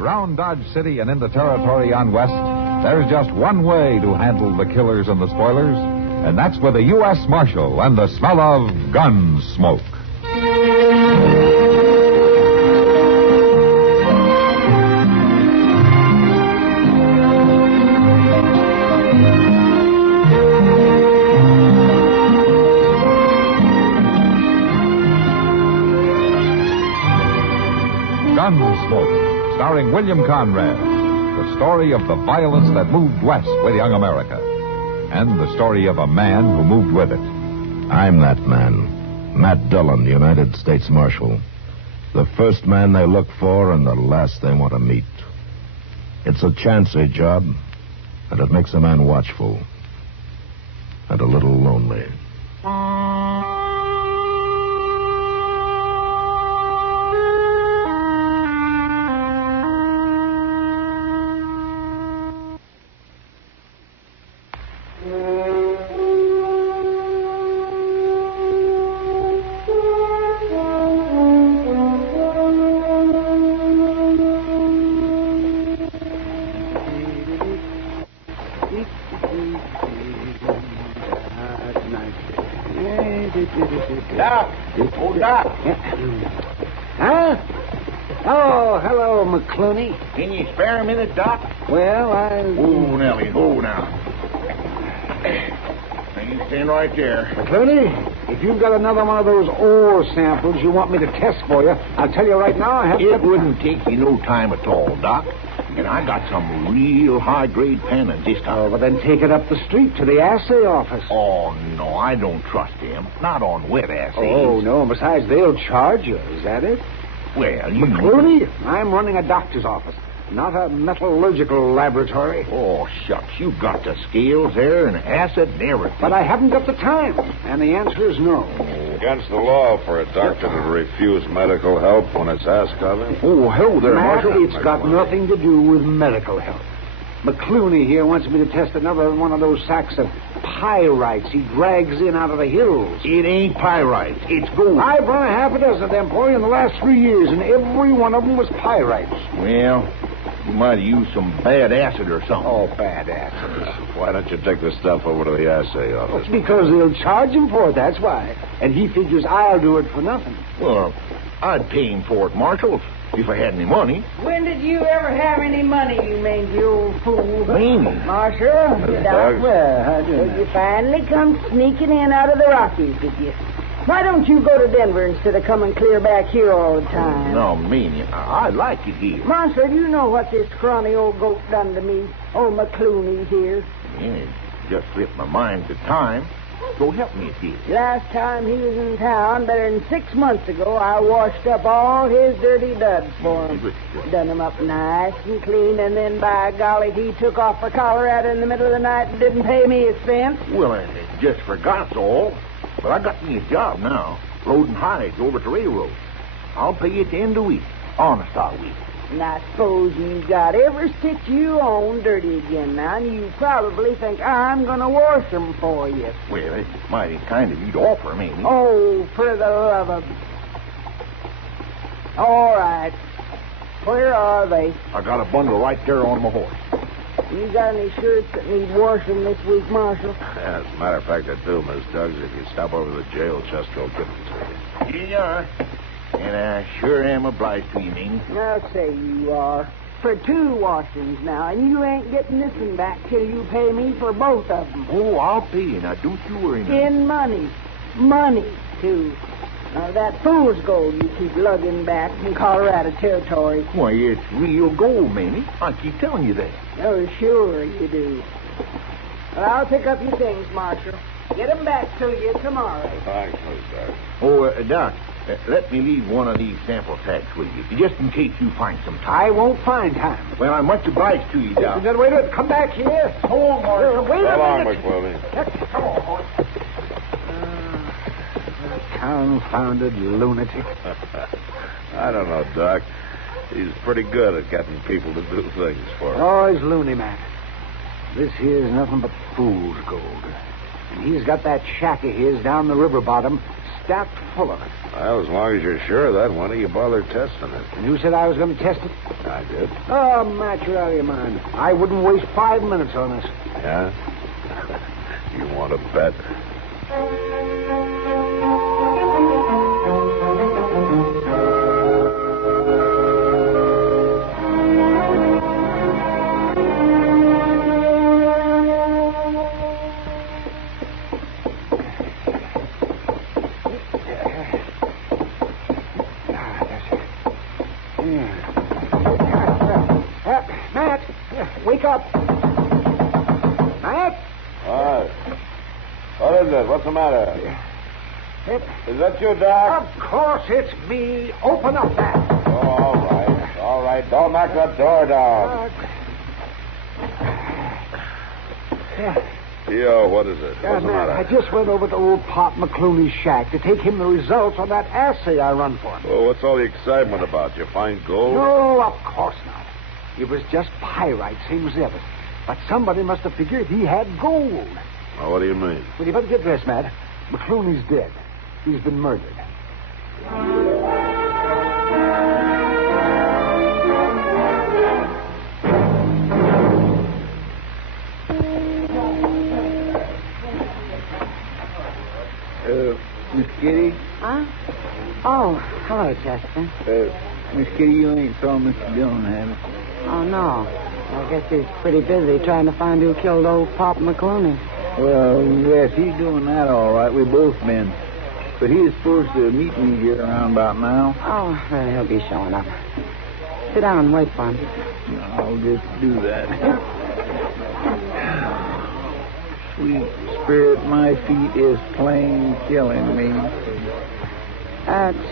Around Dodge City and in the territory on West, there's just one way to handle the killers and the spoilers, and that's with a U.S. Marshal and the smell of Gunsmoke. Gunsmoke, starring William Conrad, the story of the violence that moved west with young America, and the story of a man who moved with it. I'm that man, Matt Dillon, United States Marshal. The first man they look for and the last they want to meet. It's a Chancey job, and it makes a man watchful and a little lonely. Doc! Oh, Doc! Huh? Oh, hello, McCluny. Can you spare a minute, Doc? Well, Oh, Nellie, go now. Now, you stand right there. McCluny, if you've got another one of those ore samples you want me to test for you, I'll tell you right now I have... It wouldn't take you no time at all, Doc. And I got some real high-grade pennant this time. Oh, well, then take it up the street to the assay office. Oh, no, I don't trust them. Not on wet assays. Oh, no, and besides, they'll charge you. Is that it? Well, you McCluny, I'm running a doctor's office, not a metallurgical laboratory. Oh, shucks, you got the scales there and acid and everything. But I haven't got the time, and the answer is no. Against the law for a doctor to refuse medical help when it's asked of him. Oh, hello there, Matt, Marshal. it's got nothing to do with medical help. McCluny here wants me to test another one of those sacks of pyrites he drags in out of the hills. It ain't pyrite. It's gold. I've run a half a dozen of them for you in the last 3 years, and every one of them was pyrites. Well, you might have used some bad acid or something. Oh, bad acid. Why don't you take the stuff over to the assay office? It's because they'll charge him for it, that's why. And he figures I'll do it for nothing. Well, I'd pay him for it, Marshal, if I had any money. When did you ever have any money, you mangy old fool? Mangy? Marshal, Doug. Well, how do you you finally come sneaking in out of the Rockies, did you? Why don't you go to Denver instead of coming clear back here all the time? No, Manny, I like it here. Marshal, you know what this scrawny old goat done to me? Old McCluny here. Yeah, it just slipped my mind at the time. Go help me, kid. Last time he was in town, better than 6 months ago, I washed up all his dirty duds for him. Done him up nice and clean, and then, by golly, he took off for Colorado in the middle of the night and didn't pay me a cent. Well, I just forgot's all. But I got me a job now, loading hides over at the railroad. I'll pay you at the end of the week. Honest, I will. And I suppose you got every stitch you own dirty again now, and you probably think I'm going to wash them for you. Well, it's mighty kind of you to offer me. Oh, for the love of... All right. Where are they? I got a bundle right there on my horse. You got any shirts that need washing this week, Marshal? As a matter of fact, I do, Miss Duggs. If you stop over to the jail, just go give them to you. Here you are. And I sure am obliged to you, Mamie. I'll say you are. For 2 washings now, and you ain't getting this one back till you pay me for both of them. Oh, I'll pay you. Now, don't you worry now. In money. Money, too. Now, that fool's gold you keep lugging back from Colorado Territory. Why, it's real gold, Mamie. I keep telling you that. Oh, sure you do. Well, I'll pick up your things, Marshal. Get them back to you tomorrow. Thanks, Miss Duggs. Oh, Doc, let me leave one of these sample sacks with you, just in case you find some time. I won't find time. Well, I'm much obliged to you, Doc. Wait a minute. Come back here. Come on, Marshal. Wait So a long, minute. McCluny. Come on, boy. Confounded lunatic. I don't know, Doc. He's pretty good at getting people to do things for him. Oh, he's loony, Matt. This here's nothing but fool's gold. And he's got that shack of his down the river bottom stacked full of it. Well, as long as you're sure of that, why don't you bother testing it? And who said I was going to test it? I did. Oh, Matt, you're out of your mind. I wouldn't waste 5 minutes on this. Yeah? You want to bet? Matt, wake up. Matt? What? What is it? What's the matter? Is that you, Doc? Of course it's me. Open up, Matt. Oh, all right. All right. Don't knock that door down. Yo, what is it? What's the Matt, matter? I just went over to old Papa Mcclellan's shack to take him the results on that assay I run for him. Well, what's all the excitement about? You find gold? No, of course not. It was just pyrite, same as ever. But somebody must have figured he had gold. Well, what do you mean? Well, you better get dressed, Matt. McCluny's dead. He's been murdered. Miss Kitty? Huh? Oh, hello, Chester. Miss Kitty, you ain't saw Mr. Dillon, have you? Oh, no. I guess he's pretty busy trying to find who killed old Papa McClellan. Well, yes, he's doing that all right. We both been. But he is supposed to meet me here around about now. Oh, well, he'll be showing up. Sit down and wait for him. I'll just do that. Sweet spirit, my feet is plain killing me.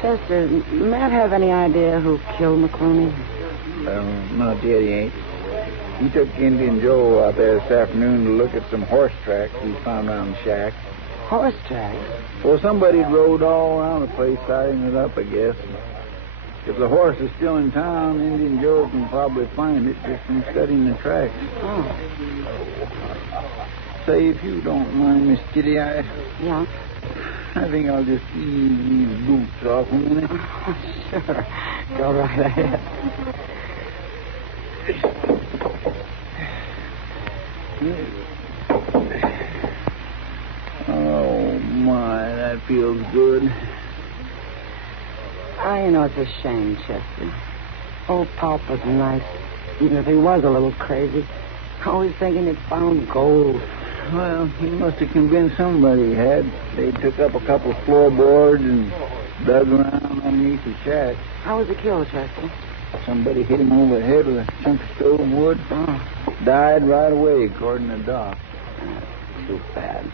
Chester, Matt have any idea who killed McCluny? Not yet, he ain't. He took Indian Joe out there this afternoon to look at some horse tracks we found around the shack. Horse tracks? Well, somebody rode all around the place, sizing it up, I guess. If the horse is still in town, Indian Joe can probably find it just from studying the tracks. Oh. Say, if you don't mind, Miss Kitty, Yeah? I think I'll just ease these boots off a minute. Sure. Go right ahead. Oh, my, that feels good. You know, it's a shame, Chester. Old Pulp was nice, even if he was a little crazy. Always thinking he'd found gold. Well, he must have convinced somebody he had. They took up a couple floorboards and dug around underneath the shack. How was he killed, Chester? Somebody hit him over the head with a chunk of stove wood. Oh. Died right away, according to Doc. Too bad.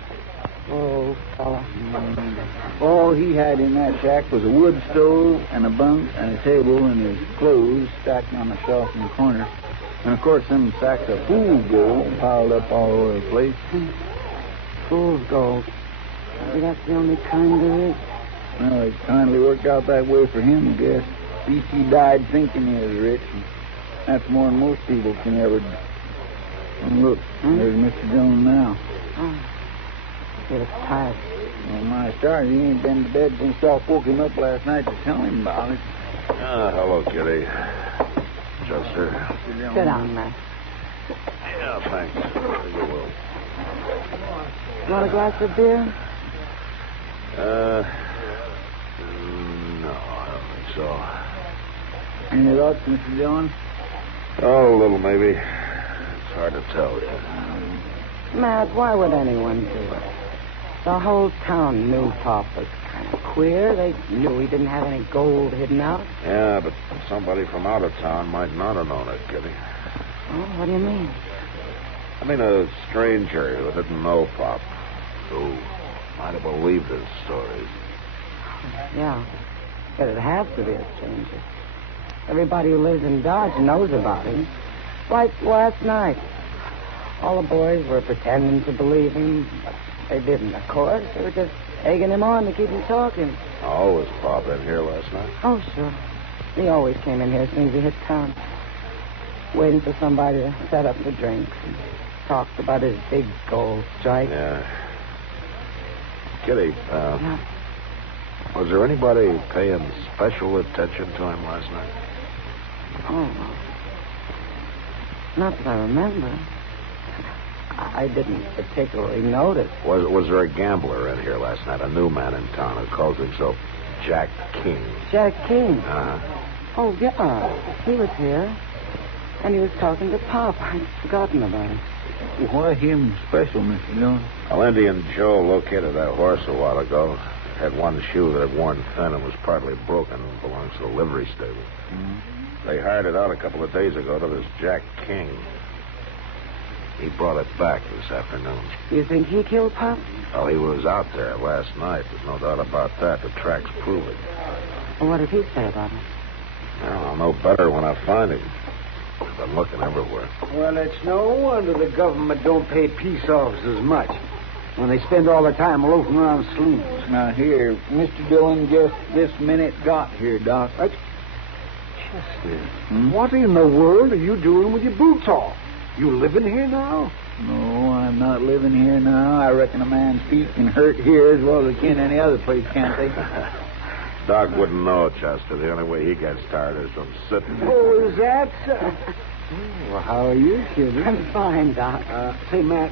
Oh, fella. All he had in that shack was a wood stove and a bunk and a table and his clothes stacked on a shelf in the corner. And, of course, them sacks of fool's gold piled up all over the place. Fool's gold. Maybe that's the only kind there is. Well, it kindly worked out that way for him, I guess. At least he died thinking he was rich. And that's more than most people can ever do. And look, there's Mr. Jones now. Oh. He looks tired. Well, my stars, he ain't been to bed since Doc woke him up last night to tell him about it. Hello, Kitty. Chester. Sit down, Matt. Yeah, thanks. You will. Want a glass of beer? No, I don't think so. Any luck, Mr. Dillon? Oh, a little, maybe. It's hard to tell yet. Matt, why would anyone do it? The whole town knew Pop was kind of queer. They knew he didn't have any gold hidden out. Yeah, but somebody from out of town might not have known it, Kitty. Oh, what do you mean? I mean, a stranger who didn't know Pop, who might have believed his stories. Yeah, but it has to be a stranger. Everybody who lives in Dodge knows about him. Like last night. All the boys were pretending to believe him, but they didn't, of course. They were just egging him on to keep him talking. Oh, was Pop in here last night? Oh, sure. He always came in here as soon as he hit town. Waiting for somebody to set up the drinks and talked about his big gold strike. Yeah. Kitty, Yeah. was there anybody paying special attention to him last night? Oh, Not that I remember. I didn't particularly notice. Was there a gambler in here last night? A new man in town who calls himself Jack King. Jack King? Uh-huh. Oh, yeah. He was here. And he was talking to Pop. I'd forgotten about it. Why him special, Mr. Dillon? Well, Indian Joe located that horse a while ago. Had one shoe that had worn thin and was partly broken. Belongs to the livery stable. Mm-hmm. They hired it out a couple of days ago to this Jack King. He brought it back this afternoon. You think he killed Pop? Well, he was out there last night. There's no doubt about that. The tracks prove it. Well, what did he say about it? Well, I'll know better when I find him. I've been looking everywhere. Well, it's no wonder the government don't pay peace officers much when they spend all their time loafing around saloons. Now, here, Mr. Dillon just this minute got here, Doc. Chester, what in the world are you doing with your boots off? You living here now? No, I'm not living here now. I reckon a man's feet can hurt here as well as they can any other place, can't they? Doc wouldn't know, Chester. The only way he gets tired is from sitting. Oh, is that so? Well, how are you, kid? I'm fine, Doc. Say, Matt,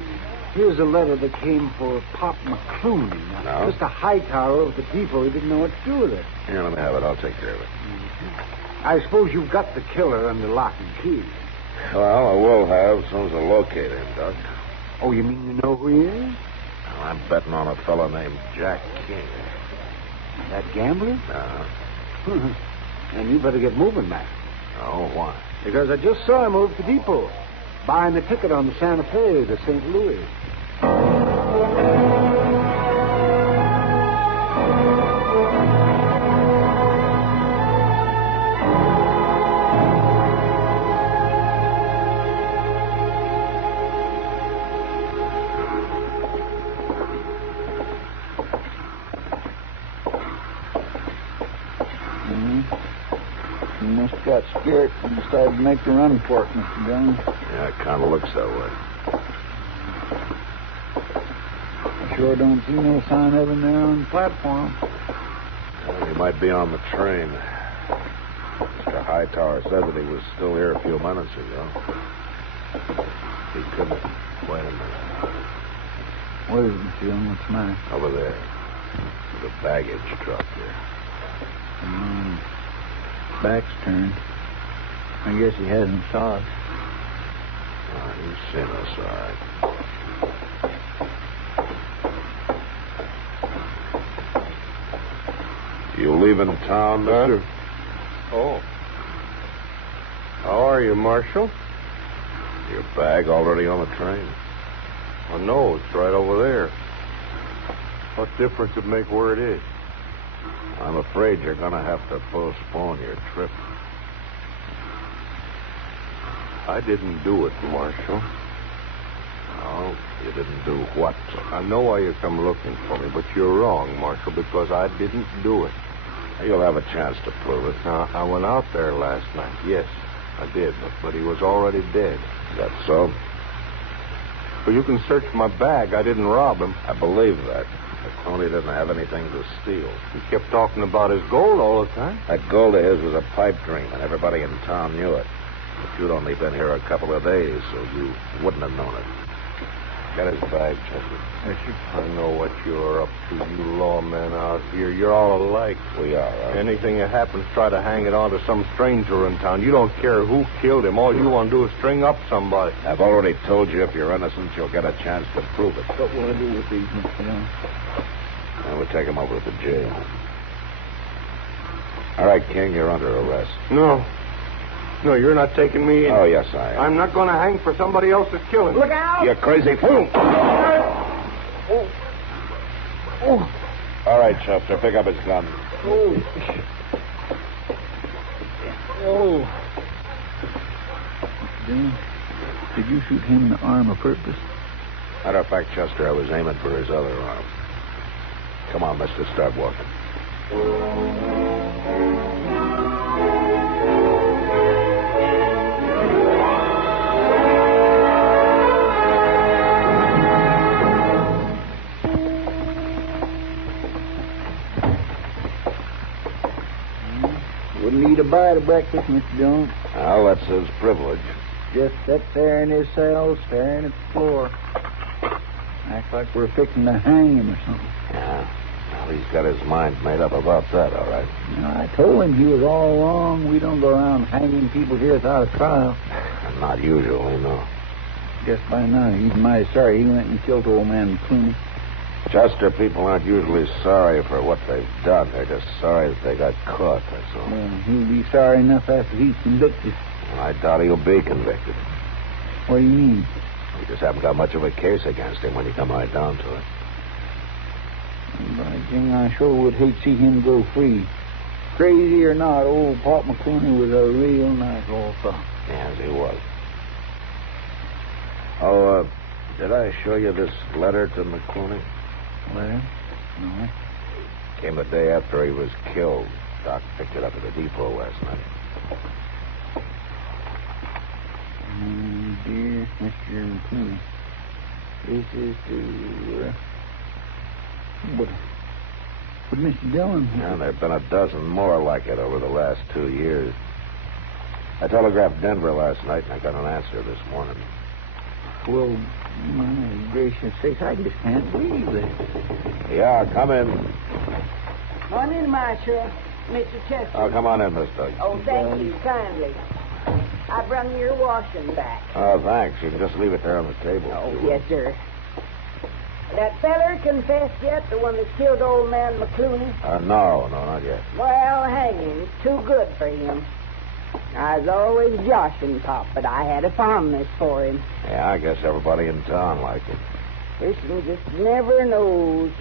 here's a letter that came for Papa Mcclellan. No? Just a Hightower of the depot. He didn't know what to do with it. Here, let me have it. I'll take care of it. Mm-hmm. I suppose you've got the killer under lock and key. Well, I will have as soon as I locate him, Doc. Oh, you mean you know who he is? Well, I'm betting on a fellow named Jack King. That gambler? Uh-huh. And you better get moving, Matt. Oh, why? Because I just saw him over at the depot, buying the ticket on the Santa Fe to St. Louis. Got scared and decided to make a run for it, Mr. Dillon. Yeah, it kind of looks that way. I sure don't see no sign of him there on the platform. Well, he might be on the train. Mr. Hightower said that he was still here a few minutes ago. He couldn't. Wait a minute. What is it, Mr. Dillon? What's the matter? Over there. The baggage truck there. Back's turned. I guess he hasn't saw us. Oh, he's seen us, all right. You leaving town, mister? Oh. How are you, Marshal? Your bag already on the train? Oh, no, it's right over there. What difference it make where it is? I'm afraid you're going to have to postpone your trip. I didn't do it, Marshal. No, you didn't do what? I know why you come looking for me, but you're wrong, Marshal, because I didn't do it. You'll have a chance to prove it. Now, I went out there last night. Yes, I did, but he was already dead. Is that so? Well, you can search my bag. I didn't rob him. I believe that. McCluny didn't have anything to steal. He kept talking about his gold all the time. That gold of his was a pipe dream, and everybody in town knew it. But you'd only been here a couple of days, so you wouldn't have known it. Get his bag, Chester. Yes, sir. I know what you're up to, you lawmen out here. You're all alike. We are, huh? Anything that happens, try to hang it on to some stranger in town. You don't care who killed him. All you want to do is string up somebody. I've already told you if you're innocent, you'll get a chance to prove it. What will I do with these, Mr. Dillon? And we'll take him over to jail. All right, King, you're under arrest. No. No, you're not taking me in. Oh, yes, I am. I'm not going to hang for somebody else's killing. Look out! You crazy fool! All right, Chester, pick up his gun. Mr. Dillon, did you shoot him in the arm of purpose? Matter of fact, Chester, I was aiming for his other arm. Come on, mister, start walking. Wouldn't eat a bite of breakfast, Mr. Dillon. Well, that's his privilege. just sits there in his cell staring at the floor. Acts like we're fixing to hang him or something. Yeah. Well, he's got his mind made up about that, all right. I told him he was all wrong. We don't go around hanging people here without a trial. Not usually, no. Guess by now he's mighty sorry he went and killed old man McCluny. Chester people aren't usually sorry for what they've done. They're just sorry that they got caught, that's all. Well, he'll be sorry enough after he's convicted. Well, I doubt he'll be convicted. What do you mean? We just haven't got much of a case against him when you come right down to it. By Jing, I sure would hate to see him go free. Crazy or not, old Papa McClellan was a real nice old fellow. Yes, he was. Oh, did I show you this letter to McCluny? Well, no. Came the day after he was killed. Doc picked it up at the depot last night. Dear Mr. McCluny, this is to... But Mr. Dillon... Yeah, there have been a dozen more like it over the last 2 years. I telegraphed Denver last night, and I got an answer this morning. Well, my gracious sakes, I just can't believe this. Yeah, come in. Come in, Marshal. Mr. Chester. Oh, come on in, Miss Doug. Oh, thank you kindly. I brung your washing back. Oh, thanks. You can just leave it there on the table. Oh, yes, sir. That feller confessed yet, the one that killed old man McCluny? No, not yet. Well, hang him. Too good for him. I was always joshing Pop, but I had a fondness for him. Yeah, I guess everybody in town liked it. Person just never knows.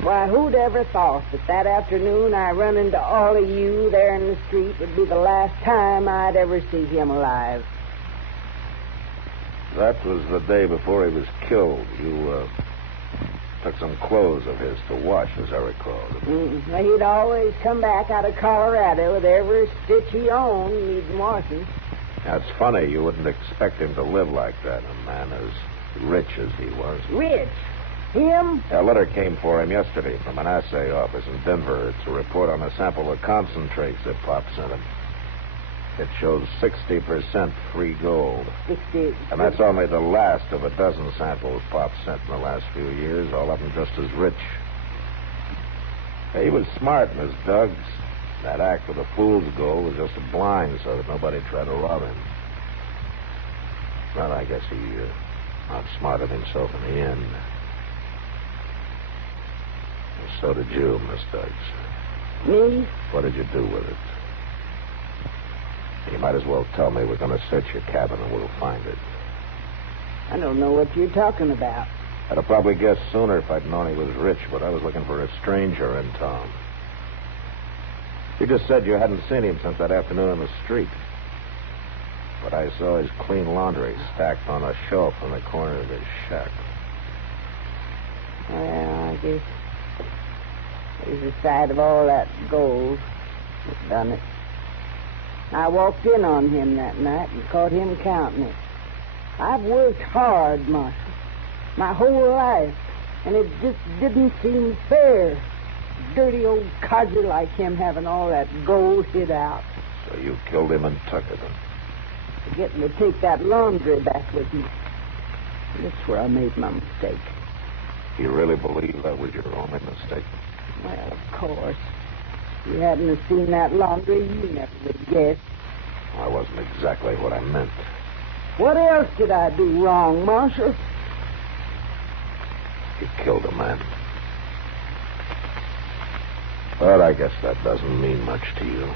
Why, who'd ever thought that afternoon I run into all of you there in the street would be the last time I'd ever see him alive? That was the day before he was killed. You, took some clothes of his to wash, as I recall. He'd always come back out of Colorado with every stitch he owned needing washing. That's funny. You wouldn't expect him to live like that, a man as rich as he was. Rich? Him? A letter came for him yesterday from an assay office in Denver. It's a report on a sample of concentrates that Pop sent him. It shows 60% free gold. 60. And that's only the last of a dozen samples Pop sent in the last few years, all of them just as rich. He was smart, Miss Duggs. That act with the fool's gold was just a blind so that nobody tried to rob him. Well, I guess he outsmarted himself in the end. And so did you, Miss Duggs. Me? What did you do with it? You might as well tell me. We're going to search your cabin and we'll find it. I don't know what you're talking about. I'd have probably guessed sooner if I'd known he was rich, but I was looking for a stranger in town. You just said you hadn't seen him since that afternoon on the street. But I saw his clean laundry stacked on a shelf in the corner of his shack. Well, I guess it was the sight of all that gold that done it. I walked in on him that night and caught him counting it. I've worked hard, Marshal, my whole life, and it just didn't seem fair. Dirty old codger like him having all that gold hid out. So you killed him and took it, Forgetting to take that laundry back with me. That's where I made my mistake. You really believe that was your only mistake? Well, of course. If you hadn't have seen that laundry, you never would guess. That wasn't exactly what I meant. What else did I do wrong, Marshal? You killed a man. But I guess that doesn't mean much to you.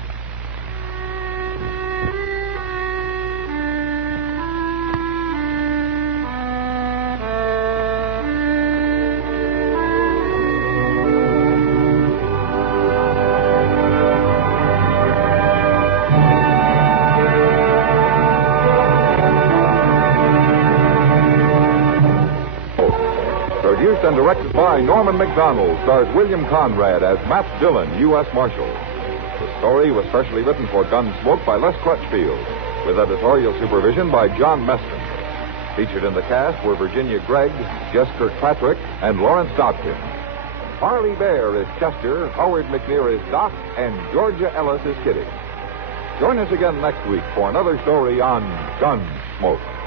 Produced and directed by Norman Macdonnell, stars William Conrad as Matt Dillon, U.S. Marshal. The story was specially written for Gunsmoke by Les Crutchfield, with editorial supervision by John Meston. Featured in the cast were Virginia Gregg, Jess Kirkpatrick, and Lawrence Dobkin. Harley Bear is Chester, Howard McNear is Doc, and Georgia Ellis is Kitty. Join us again next week for another story on Gunsmoke. Gunsmoke.